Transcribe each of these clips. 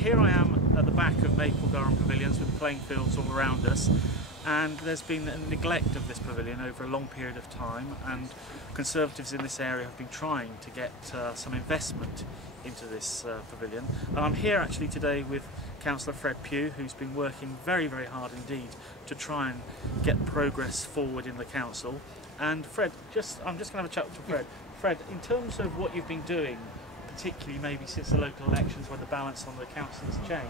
here I am at the back of Mapledurham Pavilions with the playing fields all around us, and there's been a neglect of this pavilion over a long period of time, and Conservatives in this area have been trying to get some investment into this pavilion. And I'm here actually today with Councillor Pugh, who's been working very, very hard indeed to try and get progress forward in the council. And Fred, I'm just going to have a chat with Fred. Fred, in terms of what you've been doing, particularly maybe since the local elections when the balance on the council has changed,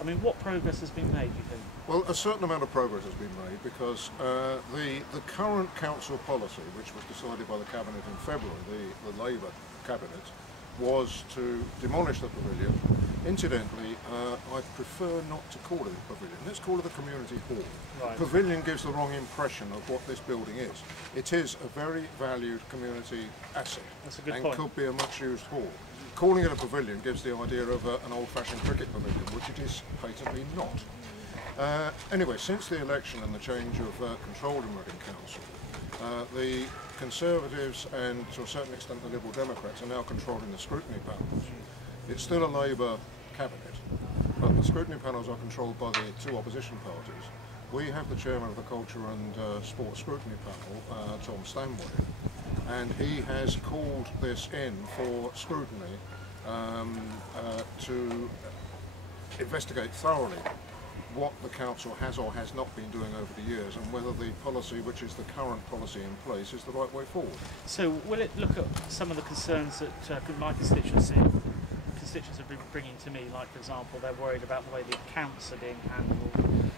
I mean, what progress has been made, do you think? Well, a certain amount of progress has been made because the current council policy, which was decided by the Cabinet in February, the Labour Cabinet, was to demolish the pavilion. Incidentally, I prefer not to call it a pavilion. Let's call it a community hall. Right. Pavilion gives the wrong impression of what this building is. It is a very valued community asset. That's a good and point. Could be a much used hall. Calling it a pavilion gives the idea of an old-fashioned cricket pavilion, which it is patently not. Anyway, since the election and the change of control in Reading Council, the Conservatives and to a certain extent the Liberal Democrats are now controlling the scrutiny panels. It's still a Labour cabinet, but the scrutiny panels are controlled by the two opposition parties. We have the chairman of the Culture and Sports Scrutiny Panel, Tom Stanway, and he has called this in for scrutiny to investigate thoroughly what the council has or has not been doing over the years and whether the policy, which is the current policy in place, is the right way forward. So will it look at some of the concerns that my constituents have been bringing to me, like for example they're worried about the way the accounts are being handled,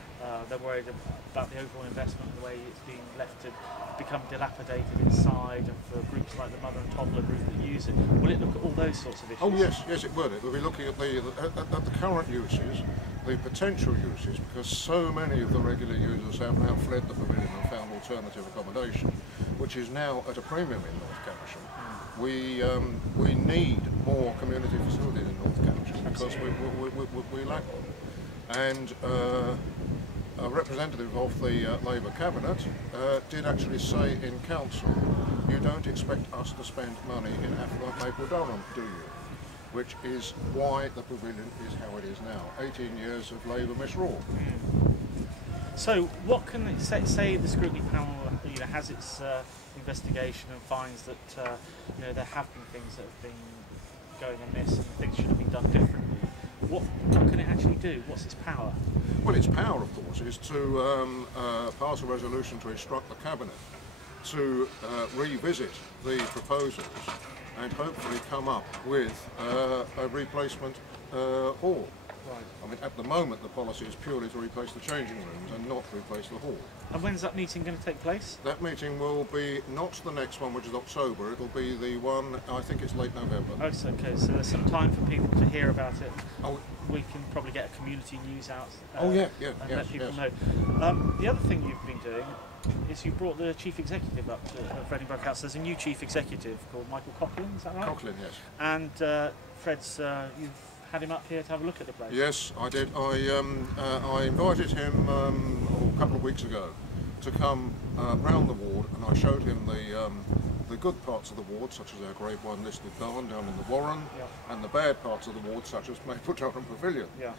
they're worried about the overall investment and the way it's being left to become dilapidated inside, and for groups like the mother and toddler group that use it. Will it look at all those sorts of issues? Oh yes, it will. It will be looking at the current uses, the potential uses, because so many of the regular users have now fled the pavilion and found alternative accommodation, which is now at a premium in North Caversham. We need more community facilities in North Caversham because we lack them. And a representative of the Labour Cabinet did actually say in council, you don't expect us to spend money in Mapledurham, do you? Which is why the pavilion is how it is now. 18 years of Labour misrule. So what can it say the scrutiny panel has its investigation and finds that there have been things that have been going amiss and things should have been done differently. What can it actually do? What's its power? Well, its power, of course, is to pass a resolution to instruct the Cabinet to revisit the proposals and hopefully come up with a replacement hall. Right. I mean, at the moment the policy is purely to replace the changing rooms and not replace the hall. And when's that meeting going to take place? That meeting will be not the next one, which is October. It'll be the one, I think it's late November. Oh, okay, so there's some time for people to hear about it. Oh, we can probably get a community news out and let people know. The other thing you've been doing is you brought the chief executive up to Reading Borough Council. There's a new chief executive called Michael Coughlin, is that right? Coughlin, yes. And Fred's, you've had him up here to have a look at the place. Yes, I did. I invited him a couple of weeks ago to come round the ward, and I showed him the good parts of the ward, such as our Grade 1 listed barn down in the Warren, and the bad parts of the ward, such as Mapledurham Pavilion. Yeah.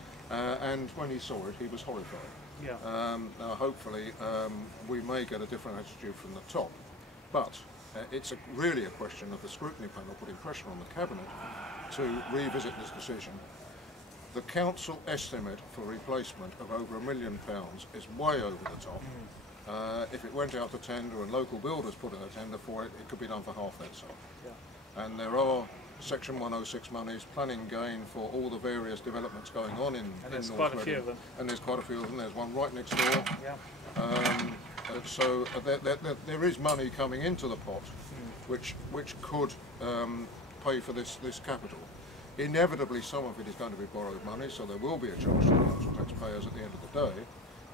And when he saw it, he was horrified. Yeah. Now, hopefully, we may get a different attitude from the top, but it's really a question of the scrutiny panel putting pressure on the Cabinet to revisit this decision. The council estimate for replacement of over £1 million is way over the top. If it went out to tender and local builders put in a tender for it, it could be done for half that sum. Yeah. And there are Section 106 monies, planning gain for all the various developments going on in North quite a Reading. few of them. And there's quite a few of them. There's one right next door. Yeah. So there is money coming into the pot, which could pay for this capital. Inevitably, some of it is going to be borrowed money, so there will be a charge to the council taxpayers at the end of the day.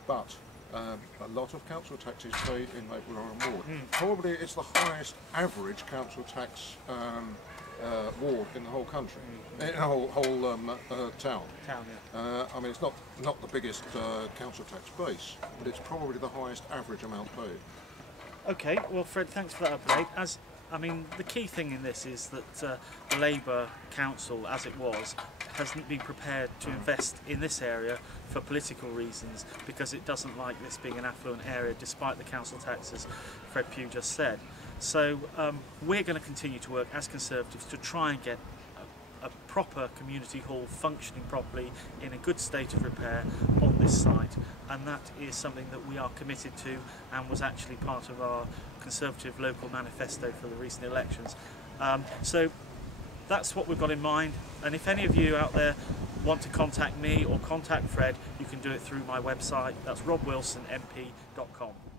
But a lot of council tax is paid in Mapledurham Ward. Probably it's the highest average council tax ward in the whole country, in the whole town. I mean, it's not the biggest council tax base, but it's probably the highest average amount paid. Okay, well, Fred, thanks for that update. I mean, the key thing in this is that the Labour Council, as it was, hasn't been prepared to invest in this area for political reasons, because it doesn't like this being an affluent area despite the council tax, as Fred Pugh just said. So we're going to continue to work as Conservatives to try and get a proper community hall functioning properly in a good state of repair on this site, and that is something that we are committed to and was actually part of our Conservative local manifesto for the recent elections. So that's what we've got in mind, and if any of you out there want to contact me or contact Fred, you can do it through my website. That's robwilsonmp.com.